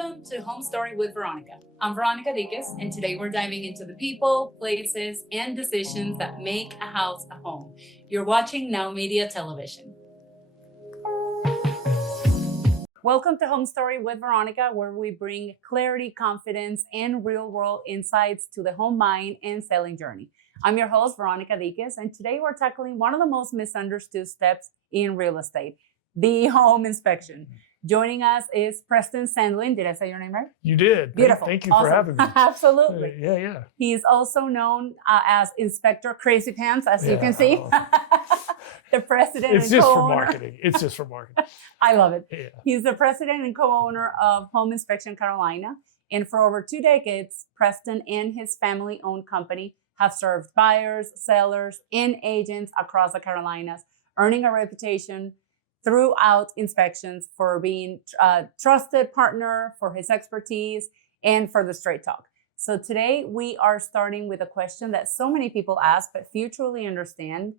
Welcome to Home Story with Veronica. I'm Veronica and today we're diving into the people, places, and decisions that make a house a home. You're watching Now Media Television. Welcome to Home Story with Veronica, where we bring clarity, confidence, and real-world insights to the home buying and selling journey. I'm your host, Veronica Diquez, and today we're tackling one of the most misunderstood steps in real estate, the home inspection. Joining us is Preston Sandlin. Did I say your name right? You did. Beautiful. Thank you Awesome. for having me. Absolutely. Yeah. He's also known as Inspector Crazy Pants, as you can see. The president it's and just co-owner. for marketing. It's just for marketing. I love it. Yeah. He's the president and co-owner of Home Inspection Carolina. And for over 2 decades, Preston and his family-owned company have served buyers, sellers, and agents across the Carolinas, earning a reputation throughout inspections for being a trusted partner, for his expertise, and for the straight talk. So today we are starting with a question that so many people ask, but few truly understand.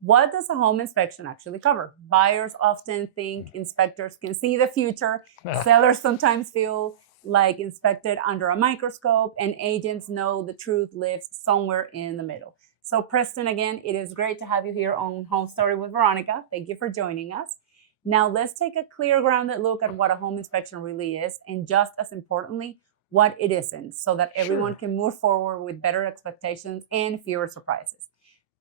What does a home inspection actually cover? Buyers often think inspectors can see the future. Sellers sometimes feel like inspected under a microscope, and agents know the truth lives somewhere in the middle. So Preston, again, it is great to have you here on Home Story with Veronica. Thank you for joining us. Now let's take a clear grounded look at what a home inspection really is, and just as importantly, what it isn't, so that everyone can move forward with better expectations and fewer surprises.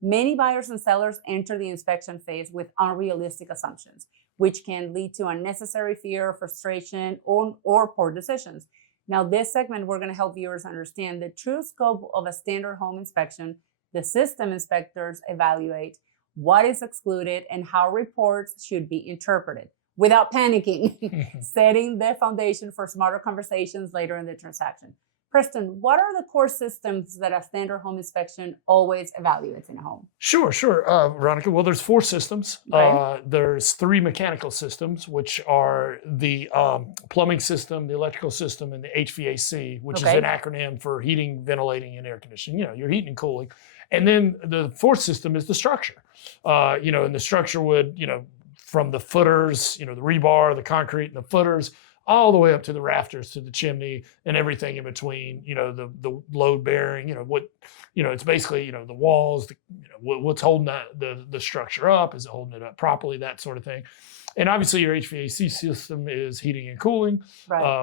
Many buyers and sellers enter the inspection phase with unrealistic assumptions, which can lead to unnecessary fear, frustration, or poor decisions. Now, this segment, we're going to help viewers understand the true scope of a standard home inspection, the system inspectors evaluate, what is excluded, and how reports should be interpreted without panicking, setting the foundation for smarter conversations later in the transaction. Preston, what are the core systems that a standard home inspection always evaluates in a home? Sure, Veronica. Well, there's 4 systems. Okay. There's 3 mechanical systems, which are the plumbing system, the electrical system, and the HVAC, which is an acronym for heating, ventilating, and air conditioning. You know, your heating and cooling. And then the 4th system is the structure. And the structure would, from the footers, the rebar, the concrete, and the footers, all the way up to the rafters, to the chimney, and everything in between. The load bearing. It's basically the walls. What's holding the structure up? Is it holding it up properly? That sort of thing. And obviously, your HVAC system is heating and cooling,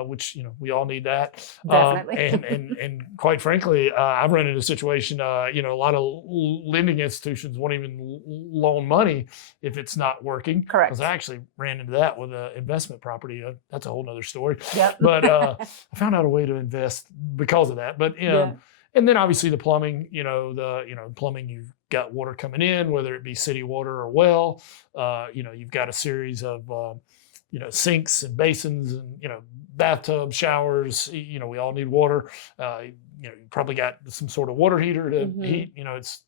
which we all need that. Definitely. And quite frankly, I've run into a situation. A lot of lending institutions won't even loan money if it's not working. Correct. Because I actually ran into that with an investment property. That's a whole nother story. Yep. But I found out a way to invest because of that. But and then obviously the plumbing. Plumbing, you've got water coming in, whether it be city water or well. You've got a series of sinks and basins and bathtubs, showers. We all need water. You probably got some sort of water heater to heat. It's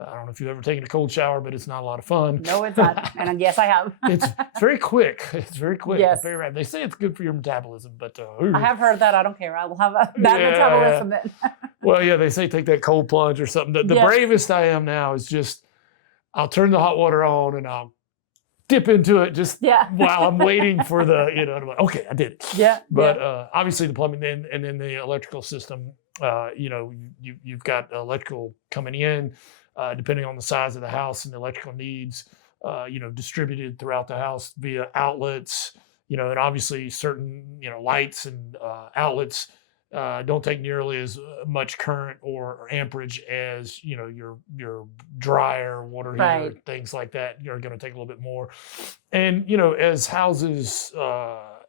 I don't know if you've ever taken a cold shower, but it's not a lot of fun. No, it's not. And yes, I have. It's very quick. It's very quick. Yes. Very rapid. They say it's good for your metabolism, but I have heard that. I don't care. I will have a bad metabolism then. Well, yeah, they say take that cold plunge or something. The bravest I am now is just I'll turn the hot water on and I'll dip into it just while I'm waiting for the, I'm like, okay, I did it. Yeah. But obviously the plumbing and then the electrical system, you've got electrical coming in, depending on the size of the house and the electrical needs, distributed throughout the house via outlets, and obviously certain, lights and outlets don't take nearly as much current or amperage as your dryer, water heater, things like that. You're going to take a little bit more. And as houses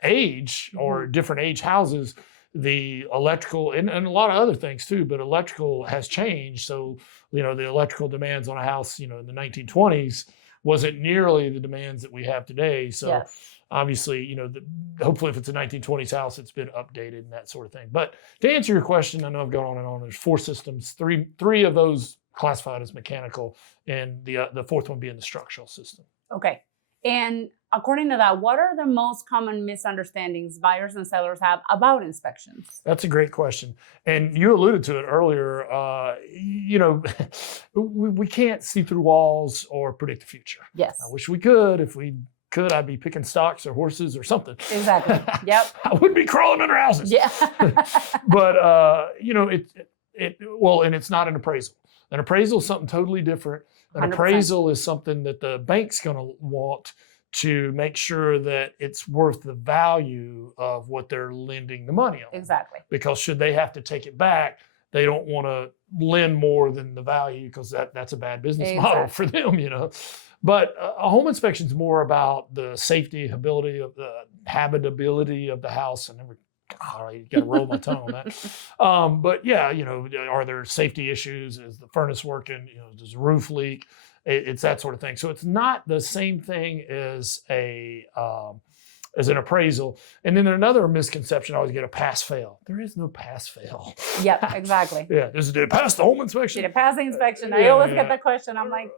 age or different age houses, the electrical and a lot of other things too, but electrical has changed. So the electrical demands on a house in the 1920s wasn't nearly the demands that we have today. So obviously, hopefully if it's a 1920s house, it's been updated and that sort of thing. But to answer your question, I know I've gone on and on. There's 4 systems, three of those classified as mechanical, and the 4th one being the structural system. Okay. And according to that, what are the most common misunderstandings buyers and sellers have about inspections? That's a great question. And you alluded to it earlier. We can't see through walls or predict the future. Yes. I wish we could if we could, I'd be picking stocks or horses or something. Exactly. Yep. I wouldn't be crawling under houses. Yeah. But you know, well, and it's not an appraisal. An appraisal is something totally different. An 100%. appraisal is something that the bank's going to want to make sure that it's worth the value of what they're lending the money on. Exactly. Because should they have to take it back, they don't want to lend more than the value, because that's a bad business model for them, you know. But a home inspection is more about the safety, ability of the habitability of the house. All right, you got to roll my tongue on that. But yeah, you know, are there safety issues? Is the furnace working? You know, does the roof leak? It's that sort of thing. So it's not the same thing as an appraisal. And then another misconception, I always get a pass fail. There is no pass fail. Yep, exactly. Yeah, did it pass the home inspection? Did it pass the inspection? I always get that question. I'm like,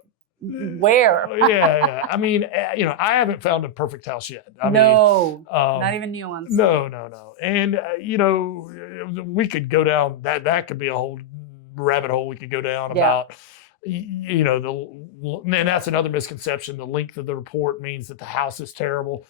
where? Yeah. I mean, you know, I haven't found a perfect house yet. I mean, not even new ones. No. And you know, we could go down that could be a whole rabbit hole we could go down about. You know, and that's another misconception. The length of the report means that the house is terrible.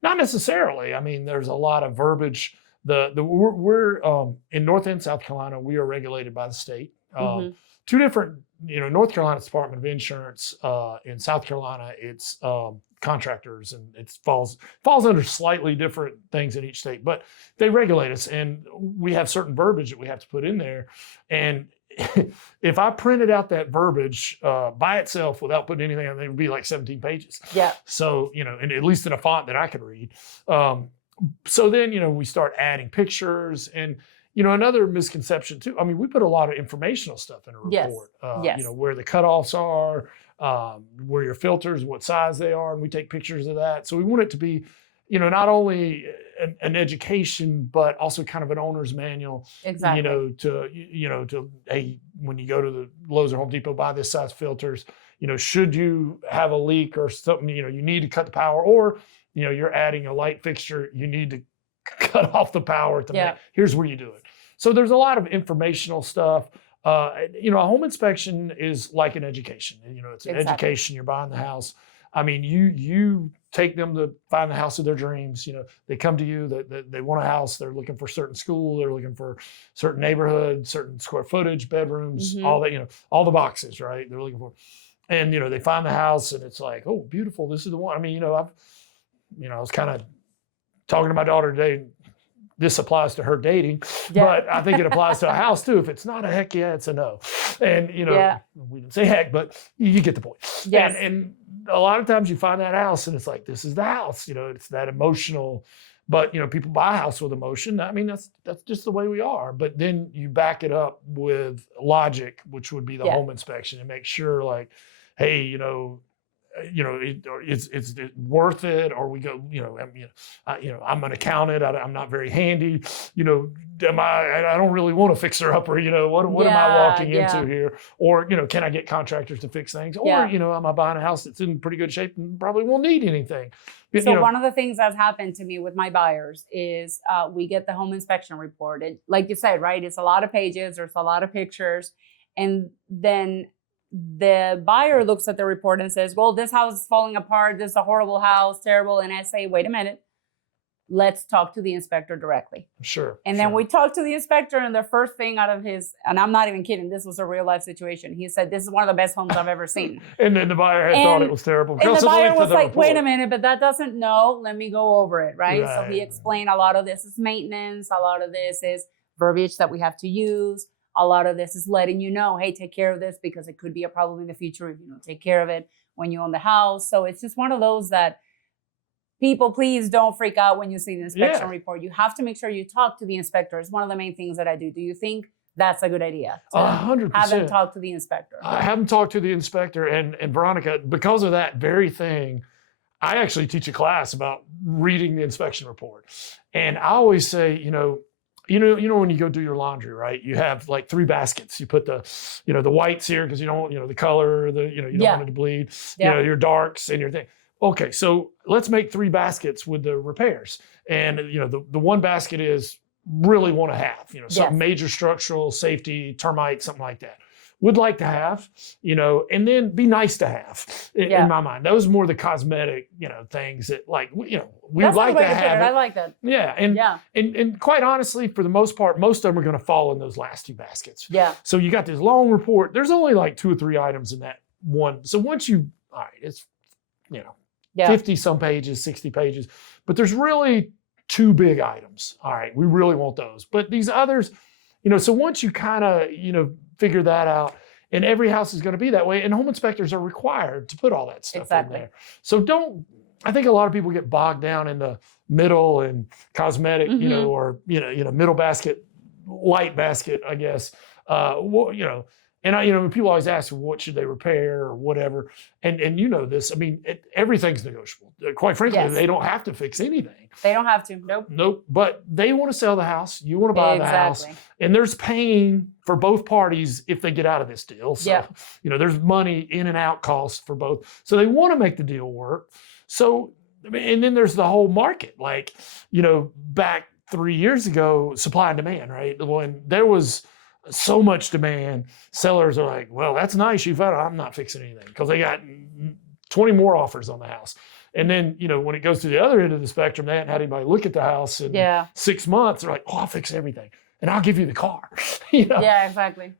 Not necessarily. I mean, there's a lot of verbiage. We're in North and South Carolina. We are regulated by the state. Two different, you know, North Carolina's Department of Insurance. In South Carolina, it's contractors, and it falls under slightly different things in each state. But they regulate us, and we have certain verbiage that we have to put in there. And if I printed out that verbiage by itself without putting anything on it, it would be like 17 pages. Yeah. So, you know, and at least in a font that I could read. So then, you know, we start adding pictures. And, you know, another misconception too, I mean, we put a lot of informational stuff in a report. Yes. You know, where the cutoffs are, where your filters, what size they are, and we take pictures of that. So we want it to be, you know, not only an education, but also kind of an owner's manual. Exactly. You know, to hey, when you go to the Lowe's or Home Depot, buy this size filters. You know, should you have a leak or something, you know, you need to cut the power, or you know, you're adding a light fixture, you need to cut off the power. Here's where you do it. So there's a lot of informational stuff. You know, a home inspection is like an education. You know, it's an education. You're buying the house. I mean, you take them to find the house of their dreams. You know, they come to you, they want a house. They're looking for certain school. They're looking for certain neighborhood, certain square footage, bedrooms, all that, you know, all the boxes, right? They're looking for. And, you know, they find the house and it's like, oh, beautiful. This is the one. I mean, you know, I was kind of talking to my daughter today. This applies to her dating, but I think it applies to a house too. If it's not a heck yeah, it's a no. And, you know, we didn't say heck, but you get the point. Yes. And a lot of times you find that house and it's like, this is the house, you know, it's that emotional, but, you know, people buy a house with emotion. I mean, that's just the way we are. But then you back it up with logic, which would be the home inspection, and make sure like, hey, you know, it's worth it, or we go, I'm an accountant. I'm not very handy. You know, I don't really want to fix her up, or, you know, what am I walking into here? Or, you know, can I get contractors to fix things? Or, you know, am I buying a house that's in pretty good shape and probably won't need anything? So one of the things that's happened to me with my buyers is we get the home inspection report. And like you said, right, it's a lot of pages, there's a lot of pictures. And then the buyer looks at the report and says, well, this house is falling apart. This is a horrible house, terrible. And I say, wait a minute, let's talk to the inspector directly. Sure. And then we talked to the inspector, and the first thing out of his, and I'm not even kidding, this was a real life situation. He said, this is one of the best homes I've ever seen. And then the buyer had thought it was terrible. And the buyer was like, wait a minute, but that doesn't know. Let me go over it, right? So he explained a lot of this is maintenance. A lot of this is verbiage that we have to use. A lot of this is letting you know, hey, take care of this because it could be a problem in the future if you don't take care of it when you own the house. So it's just one of those that people, please don't freak out when you see the inspection report. You have to make sure you talk to the inspector. It's one of the main things that I do. Do you think that's a good idea? 100%. Have them talk to the inspector. I haven't talked to the inspector, and Veronica, because of that very thing, I actually teach a class about reading the inspection report. And I always say, you know, when you go do your laundry, right? You have like 3 baskets. You put the whites here because you don't, the color, you don't want it to bleed. You know, your darks and your thing. Okay, so let's make 3 baskets with the repairs. And the one basket is really want to have, some major structural safety, termite, something like that. would like to have, and then be nice to have in my mind. Those are more the cosmetic, things that we would like to have. I like that. Yeah. And quite honestly, for the most part, most of them are going to fall in those last two baskets. Yeah. So you got this long report. There's only like 2 or 3 items in that one. So once all right, it's, 50 some pages, 60 pages, but there's really 2 big items. All right. We really want those. But these others, so once you kind of, figure that out, and every house is going to be that way, and home inspectors are required to put all that stuff in there. So I think a lot of people get bogged down in the middle and cosmetic, or, middle basket, light basket, I guess. And people always ask, what should they repair or whatever? And this, everything's negotiable. Quite frankly, they don't have to fix anything. They don't have to, Nope. But they want to sell the house. You want to buy the house. And there's pain for both parties if they get out of this deal. So, there's money in and out costs for both. So they want to make the deal work. So, and then there's the whole market. Back 3 years ago, supply and demand, right? When there was so much demand, sellers are like, well, that's nice. You found it. I'm not fixing anything, because they got 20 more offers on the house. And then, when it goes to the other end of the spectrum, they hadn't had anybody look at the house in 6 months. They're like, oh, I'll fix everything and I'll give you the car. Yeah, exactly.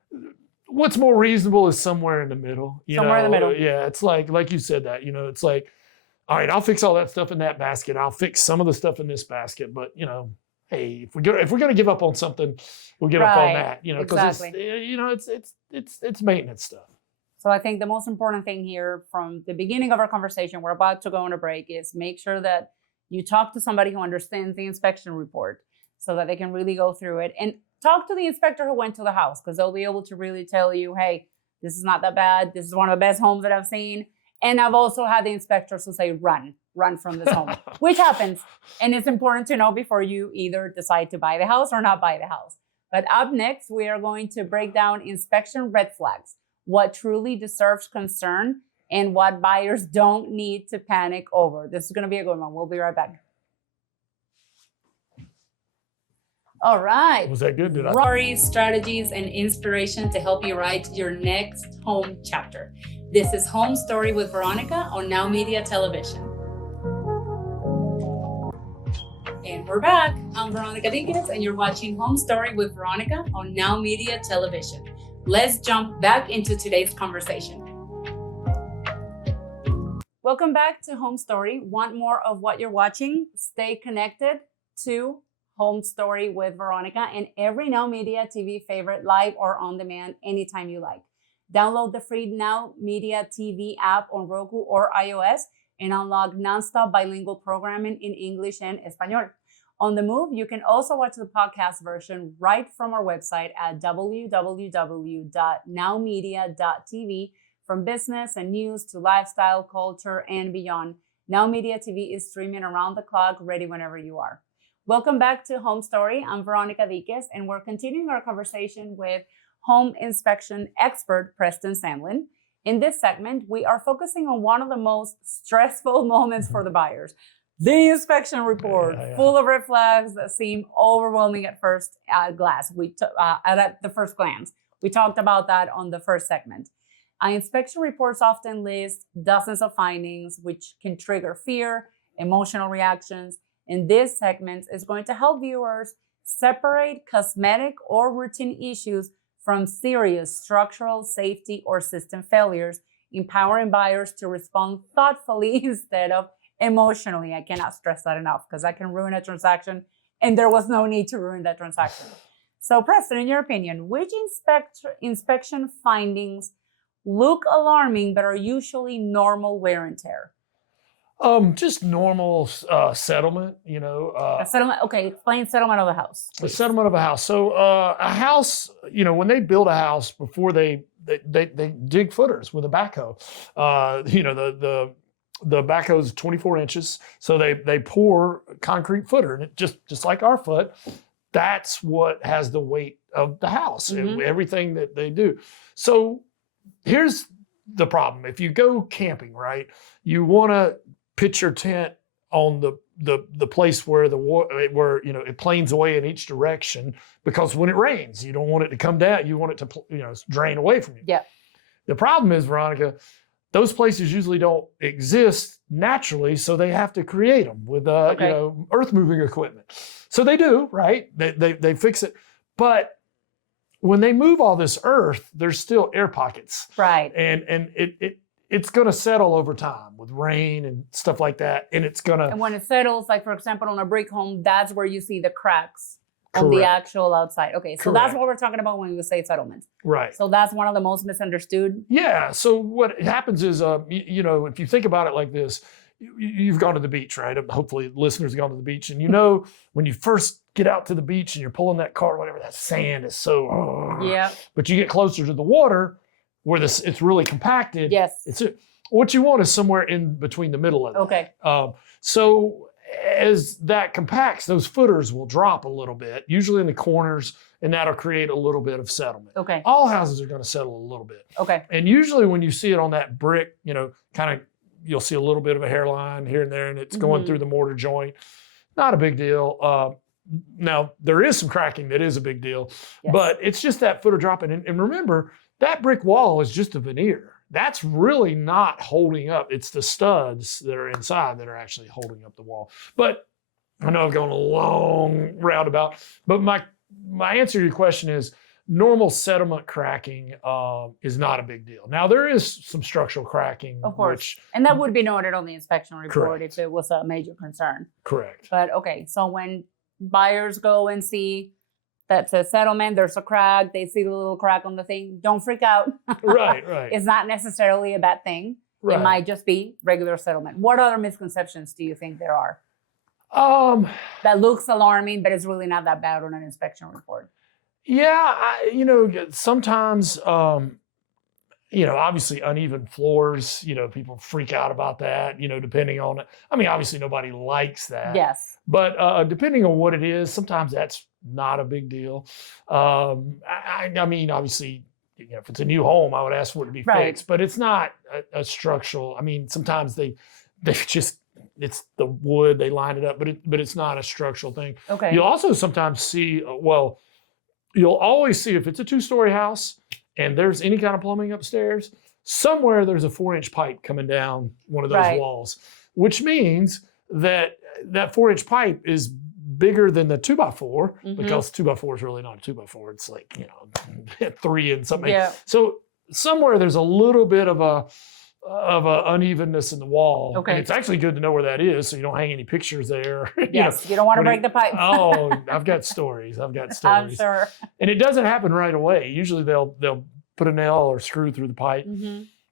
What's more reasonable is somewhere in the middle. Somewhere in the middle. Yeah, it's like you said that, it's like, all right, I'll fix all that stuff in that basket. I'll fix some of the stuff in this basket, but hey, if we're going to give up on something, we'll give up on that, because it's maintenance stuff. So I think the most important thing here from the beginning of our conversation, we're about to go on a break, is make sure that you talk to somebody who understands the inspection report so that they can really go through it, and talk to the inspector who went to the house, because they'll be able to really tell you, hey, this is not that bad. This is one of the best homes that I've seen. And I've also had the inspectors who say, run from this home, which happens. And it's important to know before you either decide to buy the house or not buy the house. But up next, we are going to break down inspection red flags, what truly deserves concern, and what buyers don't need to panic over. This is going to be a good one. We'll be right back. All right. Was that good? Stories, strategies, and inspiration to help you write your next home chapter. This is Home Story with Veronica on Now Media Television. And we're back. I'm Veronica Dinkins, and you're watching Home Story with Veronica on Now Media Television. Let's jump back into today's conversation. Welcome back to Home Story. Want more of what you're watching? Stay connected to Home Story with Veronica and every Now Media TV favorite, live or on demand, anytime you like. Download the free Now Media TV app on Roku or iOS and unlock nonstop bilingual programming in English and Espanol. On the move, you can also watch the podcast version right from our website at www.nowmedia.tv. From business and news to lifestyle, culture, and beyond, Now Media TV is streaming around the clock, ready whenever you are. Welcome back to Home Story. I'm Veronica Dinkins, and we're continuing our conversation with home inspection expert Preston Sandlin. In this segment, we are focusing on one of the most stressful moments for the buyers, the inspection report, full of red flags that seem overwhelming at first glance. At the first glance, we talked about that on the first segment. Inspection reports often list dozens of findings, which can trigger fear, emotional reactions. And this segment is going to help viewers separate cosmetic or routine issues from serious structural, safety, or system failures, empowering buyers to respond thoughtfully instead of emotionally. I cannot stress that enough, because that can ruin a transaction, and there was no need to ruin that transaction. So, Preston, in your opinion, which inspection findings look alarming but are usually normal wear and tear? Just normal settlement, A settlement. Okay, explain settlement of a house. The settlement of a house. So a house, when they build a house, before they dig footers with a backhoe. The backhoe is 24 inches, so they pour concrete footer, and it just like our foot. That's what has the weight of the house and everything that they do. So here's the problem: if you go camping, right, you want to pitch your tent on the the place where where it planes away in each direction, because when it rains, you don't want it to come down. You want it to drain away from you. Yeah. The problem is, Veronica, those places usually don't exist naturally, so they have to create them with earth moving equipment. So they do, right? They fix it, but when they move all this earth, there's still air pockets, right? And it's going to settle over time with rain and stuff like that, and it's going to. And when it settles, like for example, on a brick home, that's where you see the cracks Correct. on the actual outside. Okay, so that's Correct. what we're talking about when we say settlement. Right. So that's one of the most misunderstood. Yeah. So what happens is, if you think about it like this, you've gone to the beach, right? Hopefully listeners have gone to the beach, and when you first get out to the beach and you're pulling that cart, whatever, that sand is so. Yeah. But you get closer to the water where it's really compacted. Yes. What you want is somewhere in between the middle of it. Okay. So as that compacts, those footers will drop a little bit, usually in the corners, and that'll create a little bit of settlement. Okay. All houses are going to settle a little bit. Okay. And usually when you see it on that brick, kind of, you'll see a little bit of a hairline here and there, and it's going through the mortar joint. Not a big deal. Now, there is some cracking that is a big deal, but it's just that footer dropping. And remember, that brick wall is just a veneer. That's really not holding up. It's the studs that are inside that are actually holding up the wall. But I know I've gone a long roundabout, but my answer to your question is normal settlement cracking is not a big deal. Now, there is some structural cracking. Of course. And that would be noted on the inspection report if it was a major concern. Correct. But okay, so when buyers go and see that's a settlement, there's a crack, they see the little crack on the thing, don't freak out. Right. It's not necessarily a bad thing. Right. It might just be regular settlement. What other misconceptions do you think there are? That looks alarming, but it's really not that bad on an inspection report. Yeah, sometimes, obviously uneven floors, people freak out about that, depending on it. I mean, obviously nobody likes that. Yes. But depending on what it is, sometimes that's not a big deal. I mean, obviously, if it's a new home, I would ask for it to be fixed, but it's not a structural. I mean, sometimes they just, it's the wood, they line it up, but it's not a structural thing. Okay. You'll also sometimes see, you'll always see if it's a 2-story house and there's any kind of plumbing upstairs, somewhere there's a 4-inch pipe coming down one of those walls, which means that 4-inch pipe is bigger than the 2x4 because 2x4 is really not a 2x4. It's like, 3 and something. Yeah. So somewhere there's a little bit of a unevenness in the wall. Okay. And it's actually good to know where that is so you don't hang any pictures there. Yes, you don't want to break the pipe. I've got stories. I'm sure. And it doesn't happen right away. Usually they'll put a nail or screw through the pipe.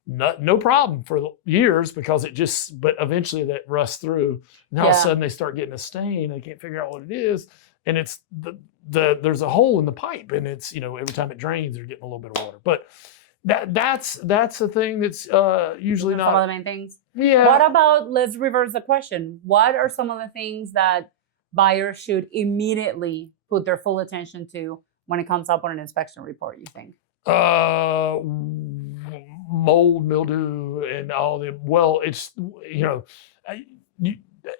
No problem for years because but eventually that rusts through. And all of a sudden they start getting a stain. They can't figure out what it is. And it's there's a hole in the pipe, and it's, every time it drains, they're getting a little bit of water. But that's a thing that's usually not. Some of the main things. Yeah. What about, let's reverse the question. What are some of the things that buyers should immediately put their full attention to when it comes up on an inspection report, you think? Mold, mildew, and all the, it's,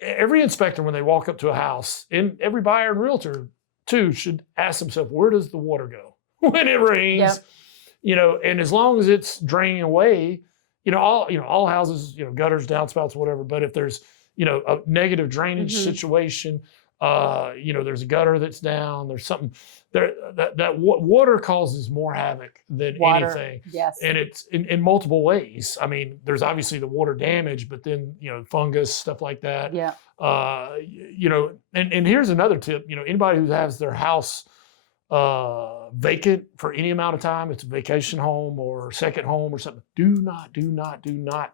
every inspector, when they walk up to a house, and every buyer and realtor too, should ask themselves, where does the water go when it rains? Yep. And as long as it's draining away, all houses, gutters, downspouts, whatever. But if there's, a negative drainage situation, there's a gutter that's down, there's something there, that water causes more havoc than anything. Yes. And it's in multiple ways. I mean, there's obviously the water damage, but then, fungus, stuff like that. Yeah. And here's another tip, anybody who has their house vacant for any amount of time, it's a vacation home or second home or something, do not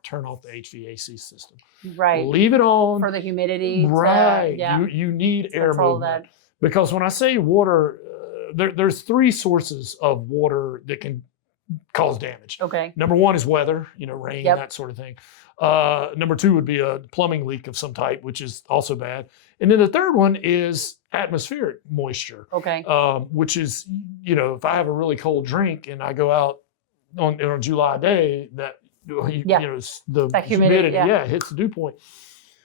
turn off the HVAC system. Right. Leave it on. For the humidity. Right. You need air movement. Because when I say water, there's 3 sources of water that can cause damage. Okay. Number 1 is weather, rain, that sort of thing. Number 2 would be a plumbing leak of some type, which is also bad. And then the third one is atmospheric moisture. Okay. Which is, if I have a really cold drink and I go out on a July day, that, the humidity hits the dew point.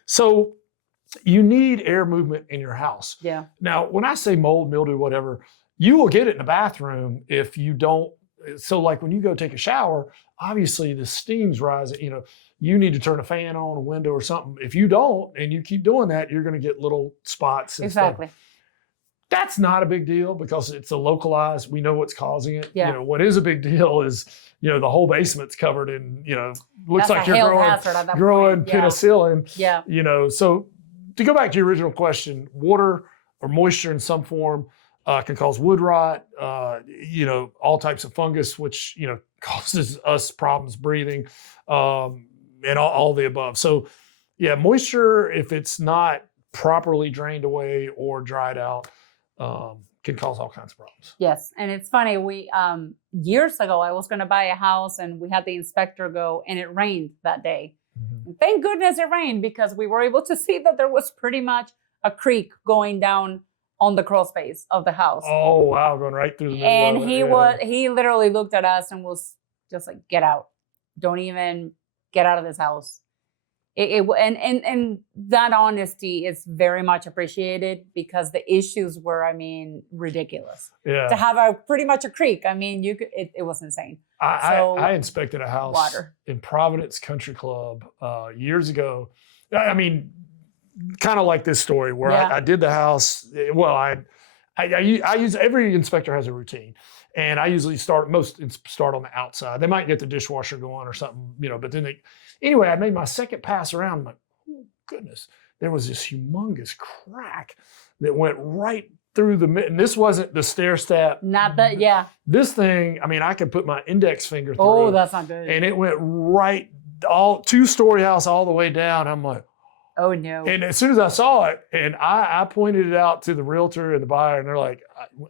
So you need air movement in your house. Yeah. Now, when I say mold, mildew, whatever, you will get it in the bathroom if you don't. So like when you go take a shower, obviously the steam's rising, you need to turn a fan on, a window or something. If you don't, and you keep doing that, you're going to get little spots and Exactly. stuff. That's not a big deal because it's a localized, we know what's causing it. Yeah. What is a big deal is, the whole basement's covered in, looks That's like a you're hail hazard at that growing point. Yeah. penicillin. Yeah. So to go back to your original question, water or moisture in some form can cause wood rot, all types of fungus, which, causes us problems breathing, and all the above. So yeah, moisture, if it's not properly drained away or dried out, can cause all kinds of problems. Yes. And it's funny, we years ago I was gonna buy a house and we had the inspector go and it rained that day. Mm-hmm. And thank goodness it rained because we were able to see that there was pretty much a creek going down on the crawl space of the house. Oh wow, going right through the middle And of it. he literally looked at us and was just like, get out. Don't even get out of this house. And that honesty is very much appreciated because the issues were, ridiculous. Yeah. To have pretty much a creek, it was insane. I inspected a house Water. in Providence Country Club years ago. Kind of like this story where I did the house. Well, I use, every inspector has a routine, and I usually start on the outside. They might get the dishwasher going or something, but then anyway, I made my second pass around. I'm like, oh goodness, there was this humongous crack that went right through and this wasn't the stair step. Not that, yeah. This thing, I could put my index finger through. Oh, that's not good. And it went right, all 2-story house all the way down. I'm like, oh no. And as soon as I saw it, and I pointed it out to the realtor and the buyer, and they're like,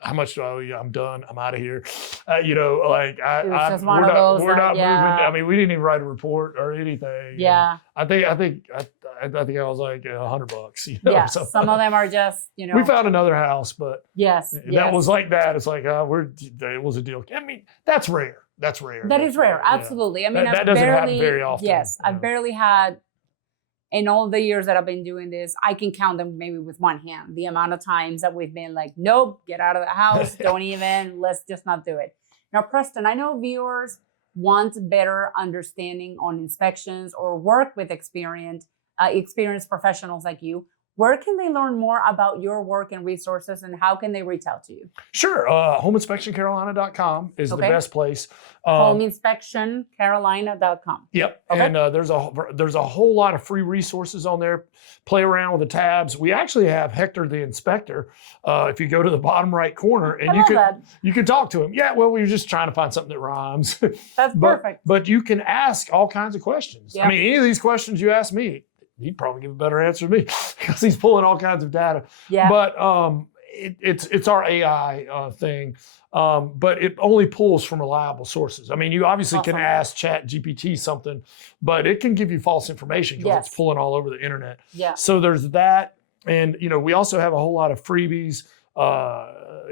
how much do I owe you? I'm done. I'm out of here. It was just one of those, we're not yeah. moving. We didn't even write a report or anything. Yeah. And I think I was like $100. Yeah. So, some of them are just, We found another house, but yes. that was like that. It's like, it was a deal. That's rare. That's rare. That is rare. Absolutely. Yeah. That doesn't happen very often. Yes. I've barely had, in all the years that I've been doing this, I can count them maybe with one hand, the amount of times that we've been like, nope, get out of the house. Don't even, let's just not do it. Now, Preston, I know viewers want better understanding on inspections or work with experienced professionals like you. Where can they learn more about your work and resources, and how can they reach out to you? Sure. Homeinspectioncarolina.com is the best place. Homeinspectioncarolina.com. Yep. Okay. And there's a whole lot of free resources on there. Play around with the tabs. We actually have Hector the Inspector. If you go to the bottom right corner, and you can talk to him. Yeah. Well, we were just trying to find something that rhymes. That's perfect. But you can ask all kinds of questions. Yep. Any of these questions you ask me, he'd probably give a better answer to me because he's pulling all kinds of data. Yeah. But it's our AI thing, but it only pulls from reliable sources. You obviously can ask Chat GPT something, but it can give you false information because it's pulling all over the internet. Yeah. So there's that, and we also have a whole lot of freebies.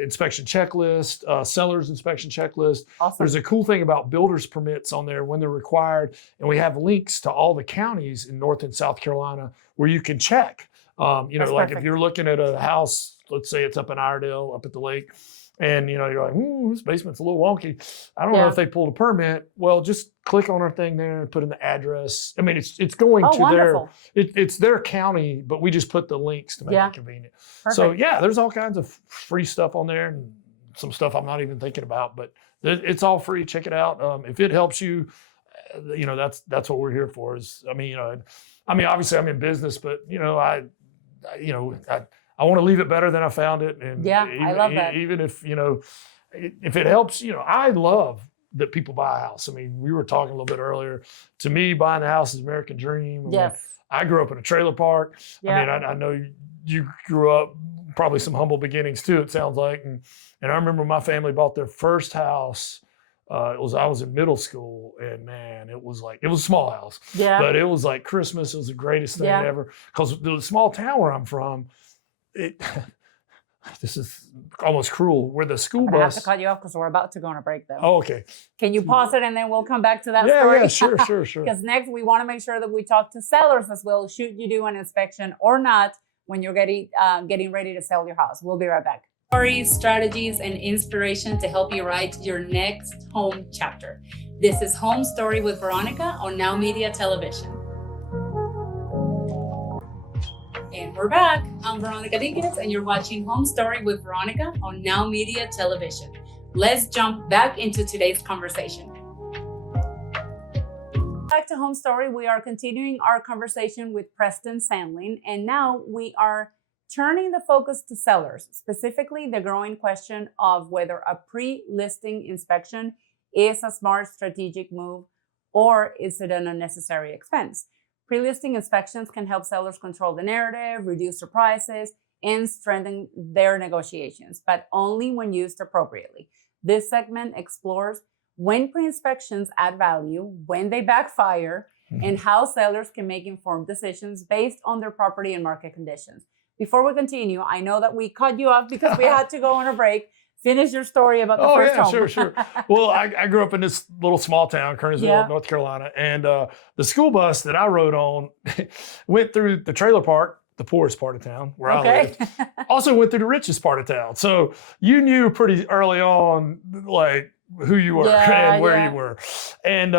Inspection checklist, seller's inspection checklist. Awesome. There's a cool thing about builder's permits on there when they're required, and we have links to all the counties in North and South Carolina where you can check. Like perfect. if you're looking at a house, let's say it's up in Iredell, up at the lake, and you're like, this basement's a little wonky. I don't know if they pulled a permit. Well, just click on our thing there and put in the address. It's going to wonderful. it's their county, but we just put the links to make it convenient. Perfect. So there's all kinds of free stuff on there and some stuff I'm not even thinking about, but it's all free. Check it out. If it helps you, that's what we're here for. Obviously I'm in business, but I want to leave it better than I found it. And I love that. Even if it helps, I love that people buy a house. We were talking a little bit earlier. To me, buying the house is American dream. Yes. I grew up in a trailer park. Yeah. I know you grew up probably some humble beginnings too, it sounds like. And I remember my family bought their first house. I was in middle school, and man, it was a small house. Yeah. But it was like Christmas. It was the greatest thing ever. Because the small town where I'm from, this is almost cruel. Where the school But I have to bus. cut you off because we're about to go on a break, though. Oh, okay. Can you pause it and then we'll come back to that Yeah, story? yeah, sure. Because next we want to make sure that we talk to sellers as well. Should you do an inspection or not when you're getting ready to sell your house? We'll be right back. Stories, strategies, and inspiration to help you write your next home chapter. This is Home Story with Veronica on Now Media Television. And we're back. I'm Veronica Dinkins, and you're watching Home Story with Veronica on Now Media Television. Let's jump back into today's conversation. Back to Home Story, we are continuing our conversation with Preston Sandlin, and now we are turning the focus to sellers, specifically the growing question of whether a pre-listing inspection is a smart strategic move or is it an unnecessary expense. Pre-listing inspections can help sellers control the narrative, reduce their prices, and strengthen their negotiations, but only when used appropriately. This segment explores when pre-inspections add value, when they backfire, and how sellers can make informed decisions based on their property and market conditions. Before we continue, I know that we cut you off because we had to go on a break. Finish your story about the first home. Sure. Well, I grew up in this little small town, Kernersville, North Carolina, and the school bus that I rode on went through the trailer park, the poorest part of town where I lived. Also went through the richest part of town. So you knew pretty early on, like, who you were and where you were. And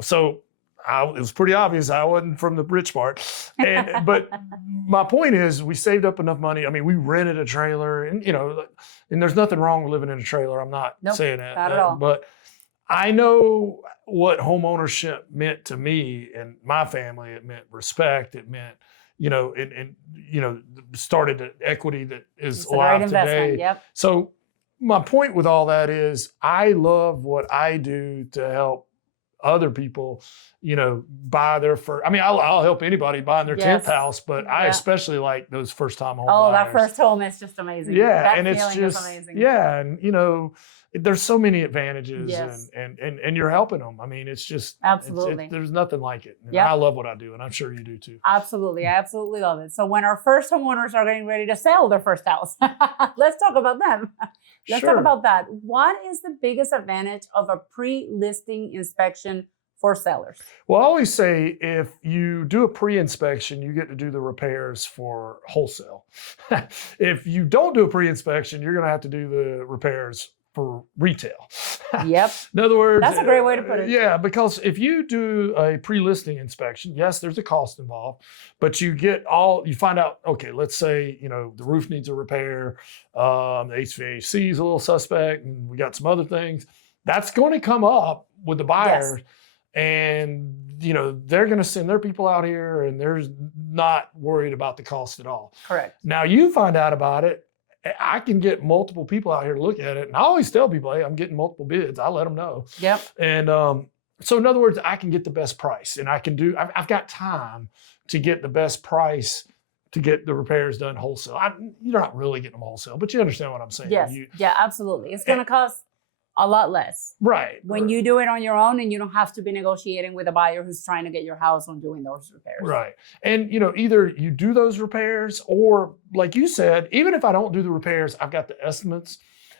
so it was pretty obvious I wasn't from the rich part. But my point is, we saved up enough money. I mean, we rented a trailer, and and there's nothing wrong with living in a trailer. I'm not saying that. Not at all. But I know what home ownership meant to me and my family. It meant respect. It meant, started the equity that is alive today. Yep. So my point with all that is, I love what I do to help other people, buy their first. I mean, I'll help anybody buying their 10th house, but I especially like those first-time home buyers. That first home is just amazing. Yeah, that and it's just amazing. Yeah, and there's so many advantages, and you're helping them. I mean, it's just absolutely there's nothing like it. And I love what I do, and I'm sure you do too. Absolutely, I absolutely love it. So when our first homeowners are getting ready to sell their first house, let's talk about them. Let's talk about that. What is the biggest advantage of a pre-listing inspection for sellers? Well, I always say, if you do a pre-inspection, you get to do the repairs for wholesale. If you don't do a pre-inspection, you're going to have to do the repairs for retail. Yep. In other words, that's a great way to put it. Yeah, because if you do a pre-listing inspection, yes, there's a cost involved, but you find out, okay, let's say, the roof needs a repair, the HVAC is a little suspect, and we got some other things. That's going to come up with the buyer. Yes. And, they're going to send their people out here, and they're not worried about the cost at all. Correct. Now you find out about it. I can get multiple people out here to look at it. And I always tell people, hey, I'm getting multiple bids. I let them know. Yep. And so in other words, I can get the best price, and I've got time to get the best price to get the repairs done wholesale. You're not really getting them wholesale, but you understand what I'm saying. Yes. Yeah, absolutely. It's going to cost a lot less. Right. When you do it on your own, and you don't have to be negotiating with a buyer who's trying to get your house on doing those repairs. Right. And, either you do those repairs, or like you said, even if I don't do the repairs, I've got the estimates.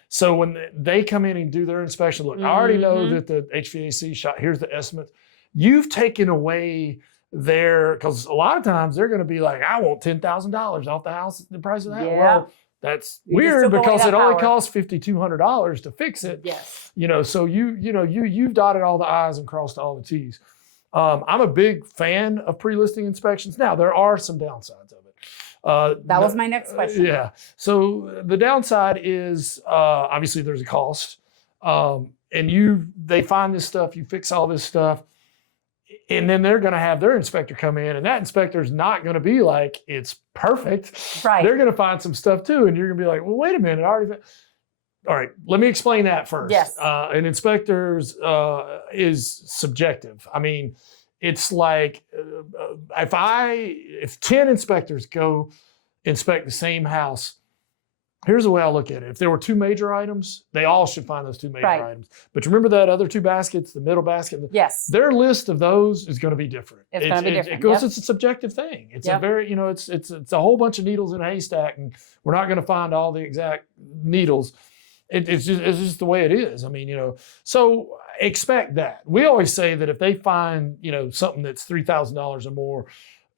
So when they come in and do their inspection, look, I already know that the HVAC shot, here's the estimate. You've taken away because a lot of times they're going to be like, I want $10,000 off the house, the price of that. Yeah. Well, that's weird because it only costs $5,200 to fix it. Yes. So you've dotted all the I's and crossed all the T's. I'm a big fan of pre-listing inspections. Now, there are some downsides of it. That was my next question. Yeah. So the downside is obviously there's a cost, and they find this stuff, you fix all this stuff, and then they're going to have their inspector come in, and that inspector is not going to be like, it's perfect. Right. They're going to find some stuff too, and you're going to be like, well, wait a minute, all right, let me explain that first. Yes. An inspector's is subjective. I mean, it's like if 10 inspectors go inspect the same house, here's the way I look at it. If there were two major items, they all should find those two major Right. items. But remember that other two baskets, the middle basket, Yes. their list of those is going to be different. It's going to be different. It goes, Yep. it's a subjective thing. It's Yep. a very, you know, it's a whole bunch of needles in a haystack, and we're not going to find all the exact needles. It's just the way it is. I mean, you know, so expect that. We always say that if they find, you know, something that's $3,000 or more,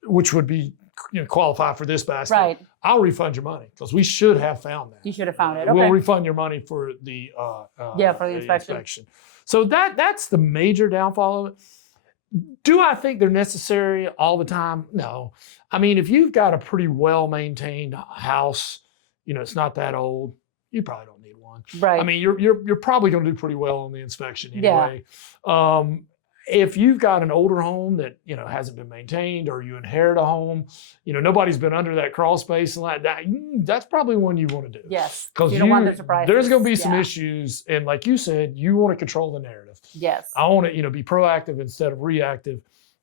which would be, you know, qualify for this basket, Right. I'll refund your money because we should have found that. You should have found it. Okay. We'll refund your money for the for the inspection. So that's the major downfall of it. Do I think they're necessary all the time? No. I mean, if you've got a pretty well maintained house, you know, it's not that old, you probably don't need one. Right. I mean, you're probably going to do pretty well on the inspection Yeah. anyway. If you've got an older home that, you know, hasn't been maintained, or you inherit a home, you know, nobody's been under that crawl space and like that, that's probably one you want to do. Yes. Because You don't want the surprises. there's going to be some Yeah. issues. And like you said, you want to control the narrative. Yes. I want to, you know, be proactive instead of reactive.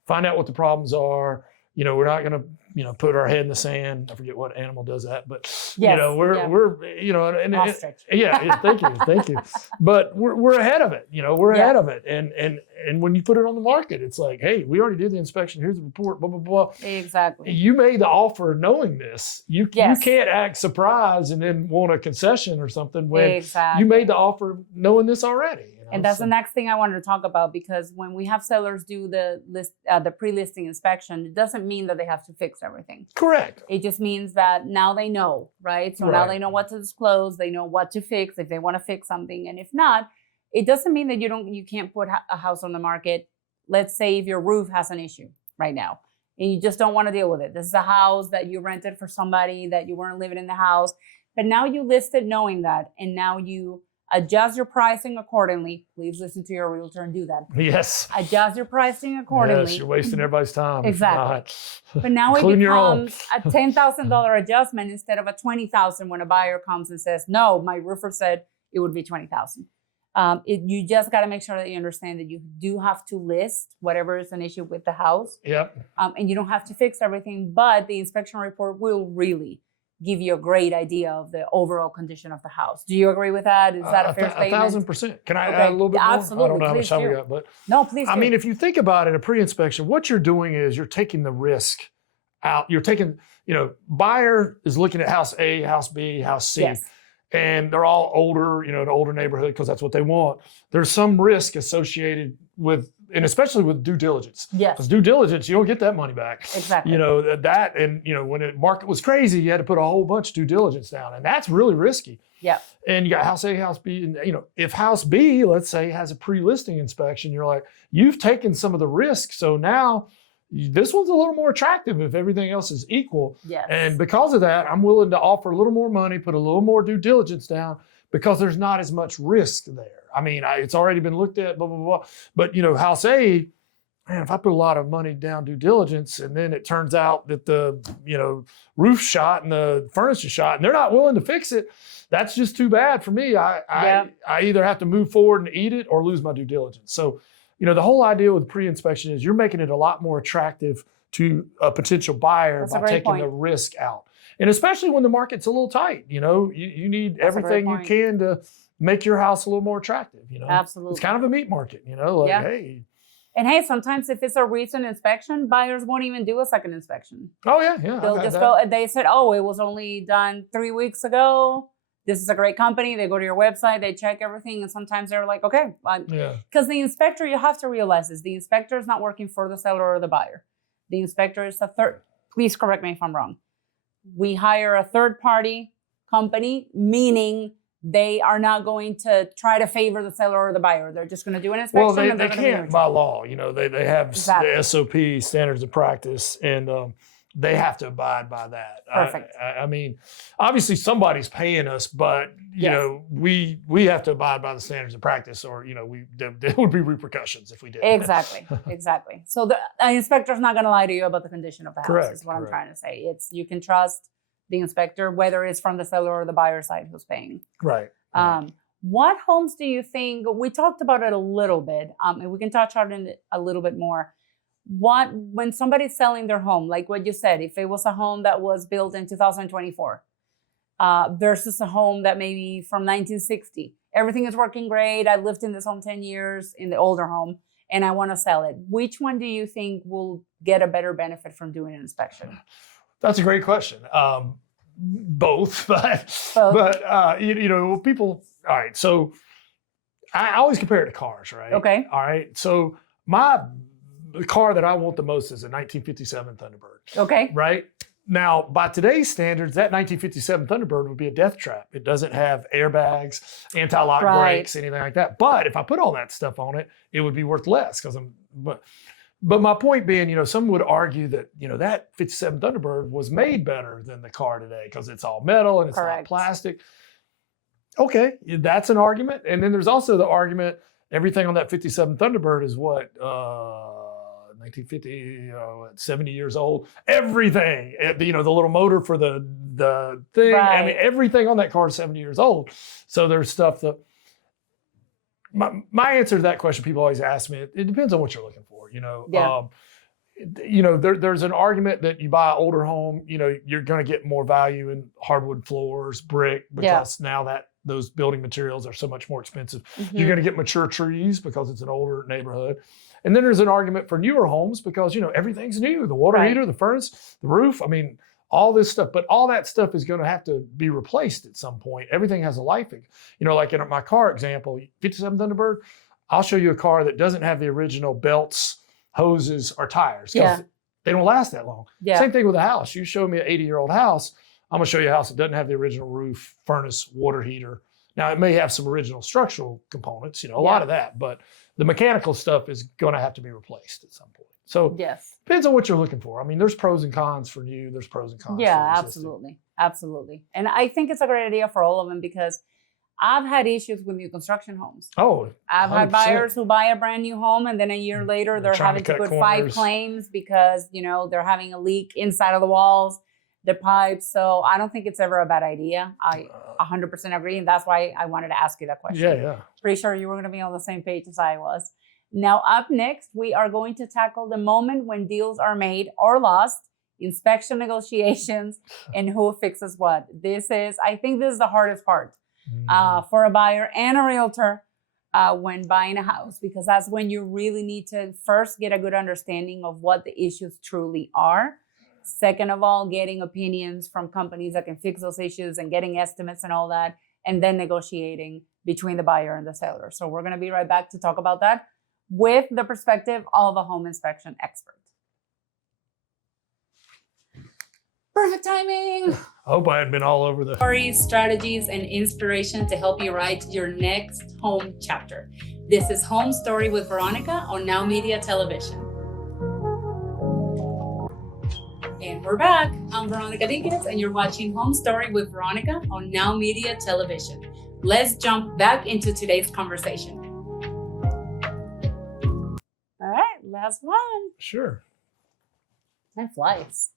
Find out what the problems are. You know, we're not going to, you know, put our head in the sand. I forget what animal does that, but you Yes, know, yeah. we're, you know, and Ostrich. yeah, thank you. But we're ahead of it. You know, we're Yeah. ahead of it. And when you put it on the market, it's like, hey, we already did the inspection. Here's the report. Blah blah blah. Exactly. You made the offer knowing this. You Yes. can't act surprised and then want a concession or something when Exactly. you made the offer knowing this already. You know? And that's So- the next thing I wanted to talk about, because when we have sellers do the pre-listing inspection, it doesn't mean that they have to fix everything. correct. It just means that now they know, right? So now Right. they know what to disclose. They know what to fix if they want to fix something, and if not, it doesn't mean that you can't put a house on the market. Let's say if your roof has an issue right now and you just don't want to deal with it. This is a house that you rented for somebody that you weren't living in the house, but now you listed knowing that, and now you adjust your pricing accordingly. Please listen to your realtor and do that. Yes. Adjust your pricing accordingly. Yes, you're wasting everybody's time. Exactly. But now it Including your own. becomes a $10,000 adjustment instead of a $20,000 when a buyer comes and says, "No, my roofer said it would be $20,000." You just got to make sure that you understand that you do have to list whatever is an issue with the house, Yep. and you don't have to fix everything. But the inspection report will really give you a great idea of the overall condition of the house. Do you agree with that? Is that a fair statement? 1,000%. Can I Okay. add a little bit more? Absolutely. I don't know how much Please time we do. got, but No, please. I do. mean, if you think about it, a pre-inspection, what you're doing is you're taking the risk out. You're taking, you know, buyer is looking at house A, house B, house C. Yes. And they're all older, you know, an older neighborhood because that's what they want. There's some risk associated with, and especially with due diligence. Yes. Because due diligence, you don't get that money back. Exactly. You know, that, and, you know, when the market was crazy, you had to put a whole bunch of due diligence down. And that's really risky. Yeah. And you got house A, house B, and, you know, if house B, let's say, has a pre-listing inspection, you're like, you've taken some of the risk. So now this one's a little more attractive if everything else is equal. Yes. And because of that, I'm willing to offer a little more money, put a little more due diligence down because there's not as much risk there. I mean, it's already been looked at, blah, blah, blah. But, you know, house A, man, if I put a lot of money down due diligence and then it turns out that the, you know, roof shot and the furniture shot and they're not willing to fix it, that's just too bad for me. I either have to move forward and eat it or lose my due diligence. So, you know, the whole idea with pre-inspection is you're making it a lot more attractive to a potential buyer That's a by great taking point. the risk out. And especially when the market's a little tight, you know, you need That's a great everything you point. can to make your house a little more attractive, you know. Absolutely. It's kind of a meat market, you know, like, Yeah. hey. And hey, sometimes if it's a recent inspection, buyers won't even do a second inspection. Oh, yeah, yeah. They'll I've had just that. go, they said, "Oh, it was only done 3 weeks ago. This is a great company." They go to your website, they check everything. And sometimes they're like, "Okay." Yeah. Because the inspector, you have to realize this, the inspector is not working for the seller or the buyer. The inspector is a third, please correct me if I'm wrong. We hire a third party company, meaning they are not going to try to favor the seller or the buyer. They're just going to do an inspection. Well, they and they're gonna be can't your by job. law, you know, they have Exactly. the SOP, standards of practice, and they have to abide by that. Perfect. I mean, obviously somebody's paying us, but you Yes. know, we have to abide by the standards of practice, or you know, there would be repercussions if we did. Exactly, exactly. So the inspector's not going to lie to you about the condition of the house. Correct, Is what I'm correct. trying to say. You can trust the inspector, whether it's from the seller or the buyer side who's paying. Right. What homes do you think, we talked about it a little bit, and we can touch on it a little bit more. When somebody's selling their home, like what you said, if it was a home that was built in 2024, versus a home that maybe from 1960. Everything is working great. I lived in this home 10 years in the older home and I want to sell it. Which one do you think will get a better benefit from doing an inspection? That's a great question. Both, Both. but you know, people. All right, so I always compare it to cars, right? Okay. All right, so the car that I want the most is a 1957 Thunderbird. Okay. Right. Now, by today's standards, that 1957 Thunderbird would be a death trap. It doesn't have airbags, anti-lock brakes, anything like that. But if I put all that stuff on it, it would be worth less because But my point being, you know, some would argue that, you know, that 57 Thunderbird was made better than the car today because it's all metal and it's not plastic. Okay, that's an argument. And then there's also the argument, everything on that 57 Thunderbird is what, 1950, 70 years old. Everything, you know, the little motor for the thing. I mean, everything on that car is 70 years old. So there's stuff that, my answer to that question, people always ask me, it depends on what you're looking for, you know. Yeah. You know, there's an argument that you buy an older home, you know, you're going to get more value in hardwood floors, brick, because now that those building materials are so much more expensive. You're going to get mature trees because it's an older neighborhood. And then there's an argument for newer homes because, you know, everything's new, the water heater, the furnace, the roof. I mean, all this stuff, but all that stuff is going to have to be replaced at some point. Everything has a life. You know, like in my car example, 57 Thunderbird, I'll show you a car that doesn't have the original belts, hoses, or tires because they don't last that long. Same thing with a house. You show me an 80-year-old house, I'm going to show you a house that doesn't have the original roof, furnace, water heater. Now, it may have some original structural components, you know, a lot of that, but the mechanical stuff is going to have to be replaced at some point. So depends on what you're looking for. I mean, there's pros and cons for new, there's pros and cons for existing. Absolutely. And I think it's a great idea for all of them because I've had issues with new construction homes. Oh, I've had buyers who buy a brand new home and then a year later they're having to put 5 claims because, you know, they're having a leak inside of the walls, the pipes. So I don't think it's ever a bad idea. I 100% agree. And that's why I wanted to ask you that question. Yeah. Pretty sure you were going to be on the same page as I was. Now, up next, we are going to tackle the moment when deals are made or lost, inspection negotiations, and who fixes what. I think this is the hardest part for a buyer and a realtor when buying a house, because that's when you really need to first get a good understanding of what the issues truly are. Second of all, getting opinions from companies that can fix those issues and getting estimates and all that, and then negotiating between the buyer and the seller. So we're going to be right back to talk about that with the perspective of a home inspection expert. Perfect timing. I hope I hadn't been all over the stories, strategies, and inspiration to help you write your next home chapter. This is Home Story with Veronica on Now Media Television. And we're back. I'm Veronica Dinkins, and you're watching Home Story with Veronica on Now Media Television. Let's jump back into today's conversation. All right, last one. Sure. Time flies.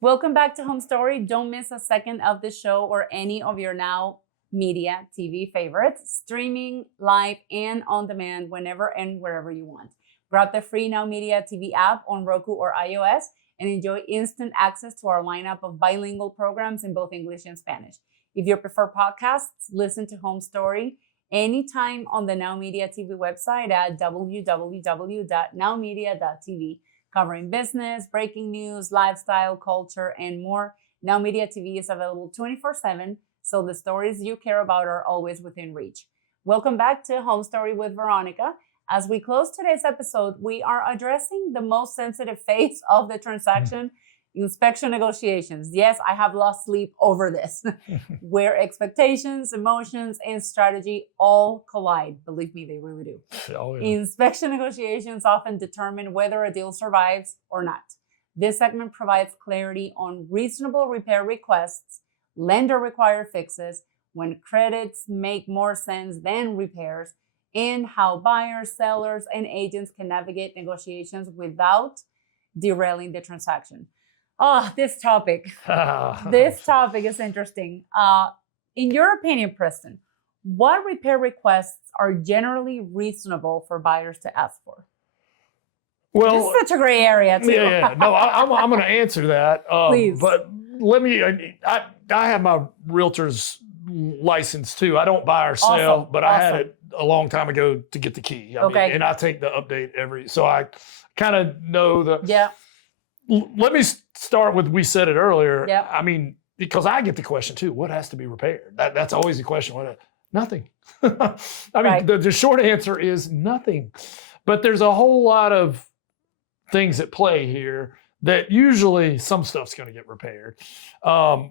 Welcome back to Home Story. Don't miss a second of the show or any of your Now Media TV favorites, streaming, live, and on demand whenever and wherever you want. Grab the free Now Media TV app on Roku or iOS and enjoy instant access to our lineup of bilingual programs in both English and Spanish. If you prefer podcasts, listen to Home Story anytime on the Now Media TV website at www.nowmedia.tv, covering business, breaking news, lifestyle, culture, and more. Now Media TV is available 24/7, so the stories you care about are always within reach. Welcome back to Home Story with Veronica. As we close today's episode, we are addressing the most sensitive phase of the transaction, inspection negotiations. Yes, I have lost sleep over this, where expectations, emotions, and strategy all collide. Believe me, they really do. Oh, yeah. Inspection negotiations often determine whether a deal survives or not. This segment provides clarity on reasonable repair requests, lender-required fixes, when credits make more sense than repairs, and how buyers, sellers, and agents can navigate negotiations without derailing the transaction. Oh, this topic. This topic is interesting. In your opinion, Preston, what repair requests are generally reasonable for buyers to ask for? Well, this is such a gray area too. yeah. No, I'm going to answer that. Please. But let me, I have my realtor's license too. I don't buy or sell, Awesome, but I had awesome. it a long time ago to get the key. I mean, Okay. and I take the update so I kind of know the. Yeah. Let me start with, we said it earlier. Yeah. I mean, because I get the question too, what has to be repaired? That's always the question. Nothing. I mean, Right. the short answer is nothing. But there's a whole lot of things at play here that usually some stuff's going to get repaired,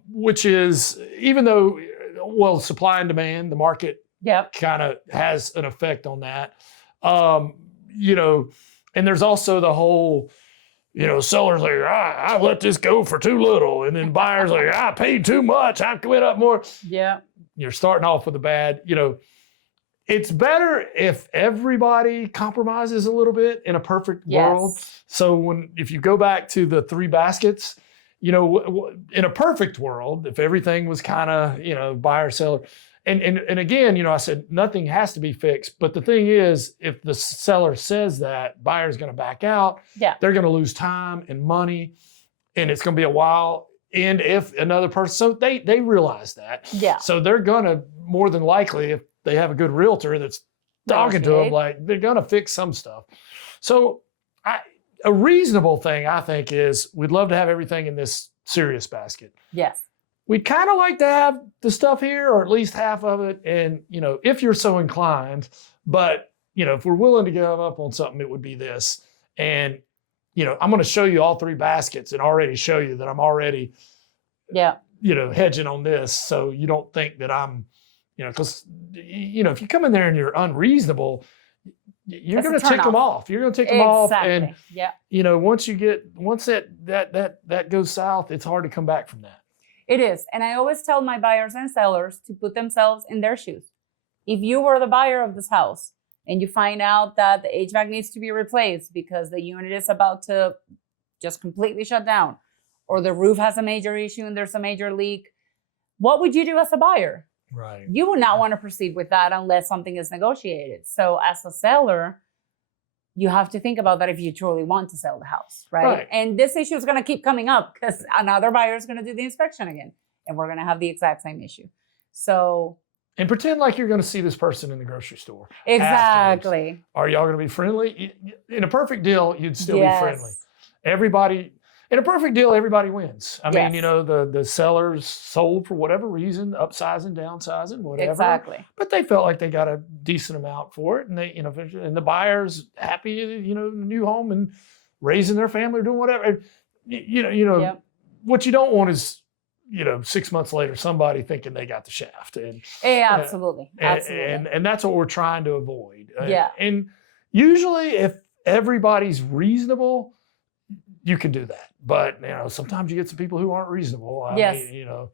which is, even though, well, supply and demand, the market Yep. kind of has an effect on that. You know, and there's also the whole, you know, sellers like, I let this go for too little. And then buyers like, I paid too much. I went up more. Yeah. You're starting off with a bad, you know, it's better if everybody compromises a little bit in a perfect world. So if you go back to the 3 baskets, you know, in a perfect world, if everything was kind of, you know, buyer, seller, and again, you know, I said nothing has to be fixed. But the thing is, if the seller says that, buyer's going to back out. Yeah. They're going to lose time and money, and it's going to be a while. And if another person, so they realize that. Yeah. So they're going to, more than likely, if they have a good realtor that's talking to them, like, they're going to fix some stuff. So a reasonable thing, I think, is we'd love to have everything in this serious basket. Yes. We'd kind of like to have the stuff here, or at least half of it. And, you know, if you're so inclined, but, you know, if we're willing to give up on something, it would be this. And, you know, I'm going to show you all 3 baskets and already show you that I'm already, you know, hedging on this. So you don't think that I'm, you know, because, you know, if you come in there and you're unreasonable, you're going to tick them off. You're going to tick them off. And, you know, once that goes south, it's hard to come back from that. It is. And I always tell my buyers and sellers to put themselves in their shoes. If you were the buyer of this house and you find out that the HVAC needs to be replaced because the unit is about to just completely shut down, or the roof has a major issue and there's a major leak, what would you do as a buyer? Right. You would not want to proceed with that unless something is negotiated. So as a seller, you have to think about that if you truly want to sell the house, right? And this issue is going to keep coming up because another buyer is going to do the inspection again, and we're going to have the exact same issue. So, and pretend like you're going to see this person in the grocery store. Exactly. Afterwards. Are y'all going to be friendly? In a perfect deal, you'd still be friendly. Everybody, in a perfect deal, everybody wins. I mean, you know, the sellers sold for whatever reason, upsizing, downsizing, whatever. Exactly. But they felt like they got a decent amount for it, and they, you know, and the buyers happy, you know, in the new home and raising their family or doing whatever. You know, what you don't want is, you know, 6 months later, somebody thinking they got the shaft. And absolutely. And that's what we're trying to avoid. Yeah. And usually, if everybody's reasonable, you can do that. But, you know, sometimes you get some people who aren't reasonable. I mean, you know.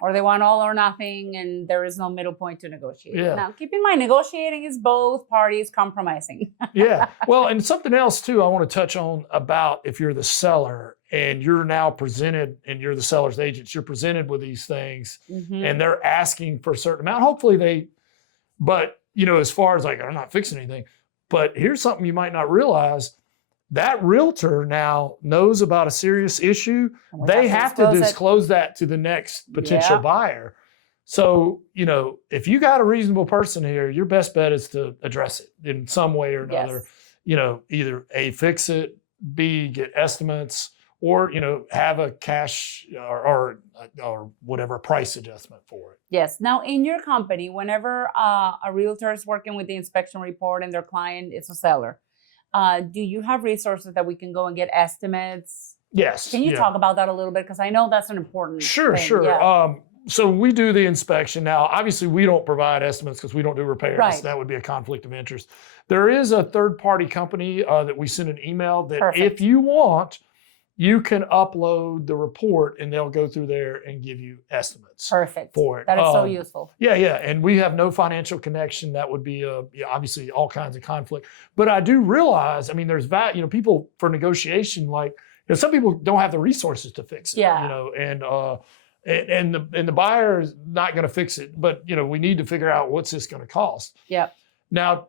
Or they want all or nothing, and there is no middle point to negotiate. Yeah. Now, keep in mind, negotiating is both parties compromising. Yeah. Well, and something else, too, I want to touch on about if you're the seller and you're now presented, and you're the seller's agents, you're presented with these things, and they're asking for a certain amount. Hopefully but, you know, as far as like, I'm not fixing anything. But here's something you might not realize. That realtor now knows about a serious issue. They have to disclose that to the next potential buyer. So, you know, if you got a reasonable person here, your best bet is to address it in some way or another. You know, either A, fix it, B, get estimates, or, you know, have a cash or whatever price adjustment for it. Yes. Now, in your company, whenever a realtor is working with the inspection report and their client is a seller, do you have resources that we can go and get estimates? Yes. Can you talk about that a little bit? Because I know that's an important thing. Sure. Yeah. So we do the inspection. Now, obviously, we don't provide estimates because we don't do repairs. Right. That would be a conflict of interest. There is a third-party company that we send an email that if you want, you can upload the report and they'll go through there and give you estimates. Perfect. For it. That is so useful. Yeah. And we have no financial connection. That would be obviously all kinds of conflict. But I do realize, I mean, there's value, you know, people for negotiation, like, you know, some people don't have the resources to fix it. Yeah. You know, and the buyer is not going to fix it, but, you know, we need to figure out what's this going to cost. Yeah. Now,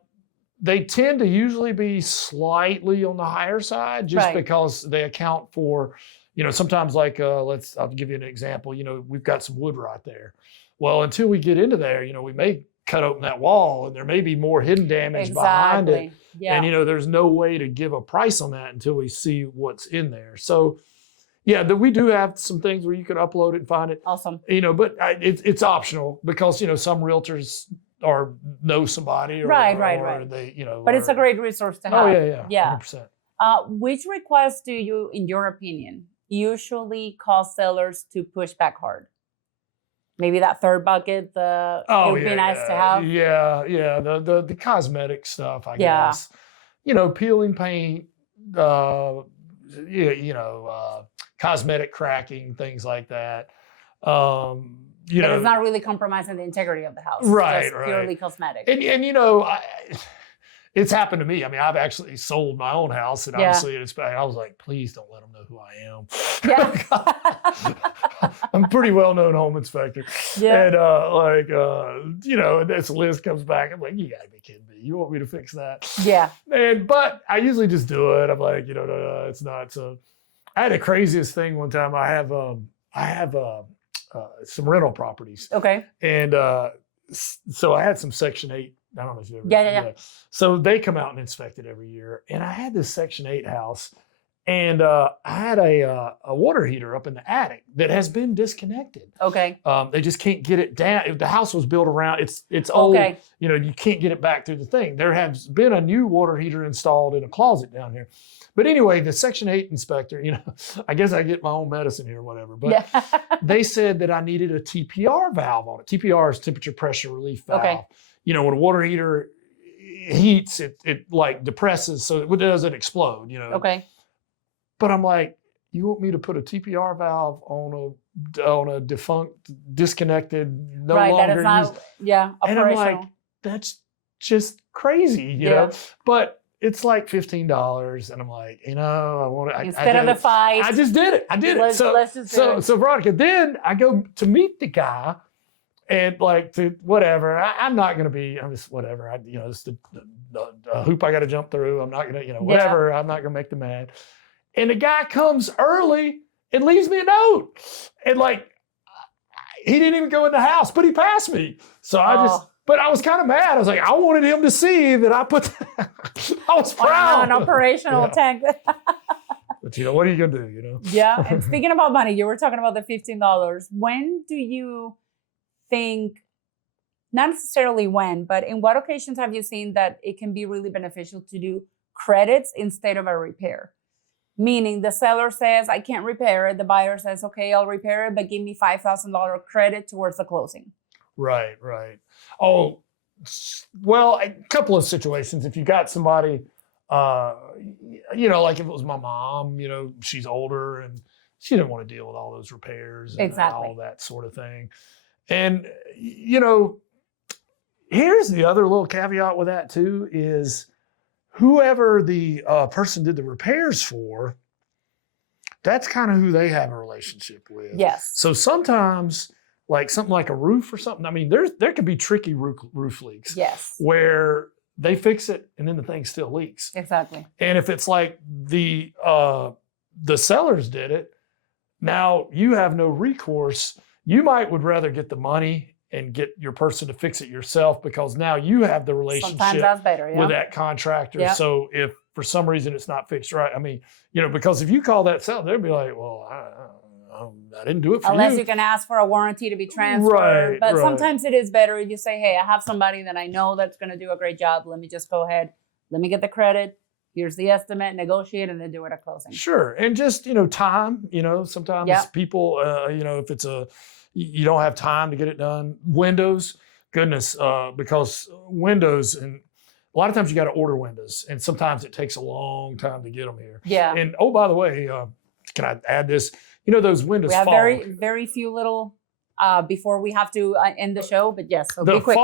they tend to usually be slightly on the higher side just Right. because they account for, sometimes like, I'll give you an example. We've got some wood right there. Well, until we get into there, we may cut open that wall and there may be more hidden damage behind it. Exactly. Yeah. And, there's no way to give a price on that until we see what's in there. So, yeah, we do have some things where you can upload it and find it. Awesome. But it's optional because, some realtors know somebody. Or, Right. Or they, But it's a great resource to have. Oh, yeah. Yeah. 100%. Which requests do you, in your opinion, usually cause sellers to push back hard? Maybe that third bucket, it would be nice to have. Yeah. The cosmetic stuff, I guess. Peeling paint, cosmetic cracking, things like that. But it's not really compromising the integrity of the house. Right, just purely cosmetic. And it's happened to me. I mean, I've actually sold my own house, and obviously I was like, please don't let them know who I am. Yeah. I'm a pretty well-known home inspector. Yeah. And and this list comes back. I'm like, you gotta be kidding me. You want me to fix that? Yeah. But I usually just do it. I'm like, no, it's not. So I had the craziest thing one time. I have some rental properties. Okay. And so I had some Section 8. I don't know if you ever. Yeah. So they come out and inspect it every year. And I had this Section 8 house, and I had a water heater up in the attic that has been disconnected. Okay. They just can't get it down. The house was built around, it's old. Okay. You can't get it back through the thing. There has been a new water heater installed in a closet down here. But anyway, the Section 8 inspector, I guess I get my own medicine here or whatever. But they said that I needed a TPR valve on it. TPR is temperature pressure relief valve. Okay. When a water heater heats, it like depresses so it doesn't explode, Okay. But I'm like, you want me to put a TPR valve on a defunct, disconnected, no right, longer that is not, used? operational. And I'm like, that's just crazy, you know? But it's like $15, and I'm like, I want to. Instead of the fight, I just did it. Let's just do it. So Veronica, then I go to meet the guy, and I'm not going to be. I'm just whatever. It's the hoop I got to jump through. I'm not going to, whatever. I'm not going to make them mad. And the guy comes early and leaves me a note, and he didn't even go in the house, but he passed me. So But I was kind of mad. I was like, I wanted him to see that I put. I was proud. An operational tank. But what are you gonna do? Yeah. And speaking about money, you were talking about the $15. When do you think? Not necessarily when, but in what occasions have you seen that it can be really beneficial to do credits instead of a repair? Meaning the seller says, I can't repair it. The buyer says, okay, I'll repair it, but give me $5,000 credit towards the closing. Right. Oh, well, a couple of situations. If you got somebody, like if it was my mom, she's older and she didn't want to deal with all those repairs and all that sort of thing. And, here's the other little caveat with that too is whoever the person did the repairs for, that's kind of who they have a relationship with. Yes. So sometimes like something like a roof or something, I mean, there could be tricky roof leaks. Yes. Where they fix it and then the thing still leaks. Exactly. And if it's like the sellers did it, now you have no recourse. You would rather get the money and get your person to fix it yourself because now you have the relationship sometimes that's better, with that contractor. Yep. So if for some reason it's not fixed right, I mean, because if you call that seller, they'll be like, well, I didn't do it for Unless you. you can ask for a warranty to be transferred. Right, but sometimes it is better if you say, hey, I have somebody that I know that's going to do a great job. Let me just go ahead. Let me get the credit. Here's the estimate, negotiate, and then do it at closing. Sure. And just, time, sometimes people, if it's you don't have time to get it done. Windows, goodness, because windows, and a lot of times you got to order windows, and sometimes it takes a long time to get them here. Yeah. And by the way, can I add this? Those windows. We have fog. very, very few little before we have to end the show, but yes, so the be quick.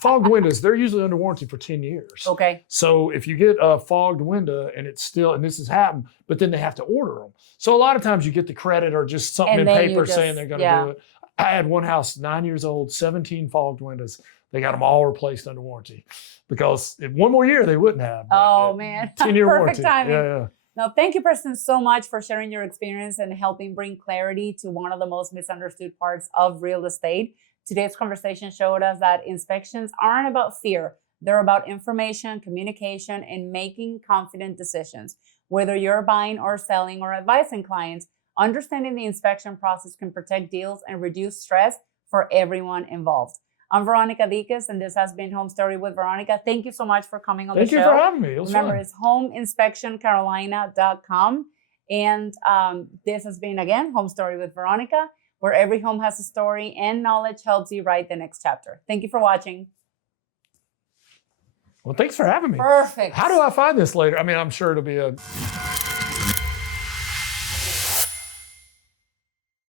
fogged windows, they're usually under warranty for 10 years. Okay. So if you get a fogged window and it's still, and this has happened, but then they have to order them. So a lot of times you get the credit or just something in paper saying they're going to do it. I had one house, 9 years old, 17 fogged windows. They got them all replaced under warranty because if one more year they wouldn't have. Oh man, 10-year perfect warranty. timing. Yeah. Now, thank you, Preston, so much for sharing your experience and helping bring clarity to one of the most misunderstood parts of real estate. Today's conversation showed us that inspections aren't about fear. They're about information, communication, and making confident decisions. Whether you're buying or selling or advising clients, understanding the inspection process can protect deals and reduce stress for everyone involved. I'm Veronica Diquez, and this has been Home Story with Veronica. Thank you so much for coming on the show. Thank you for having me. It was Remember, fun. it's homeinspectioncarolina.com. And this has been, again, Home Story with Veronica, where every home has a story and knowledge helps you write the next chapter. Thank you for watching. Well, thanks for having me. Perfect. How do I find this later? I mean, I'm sure it'll be a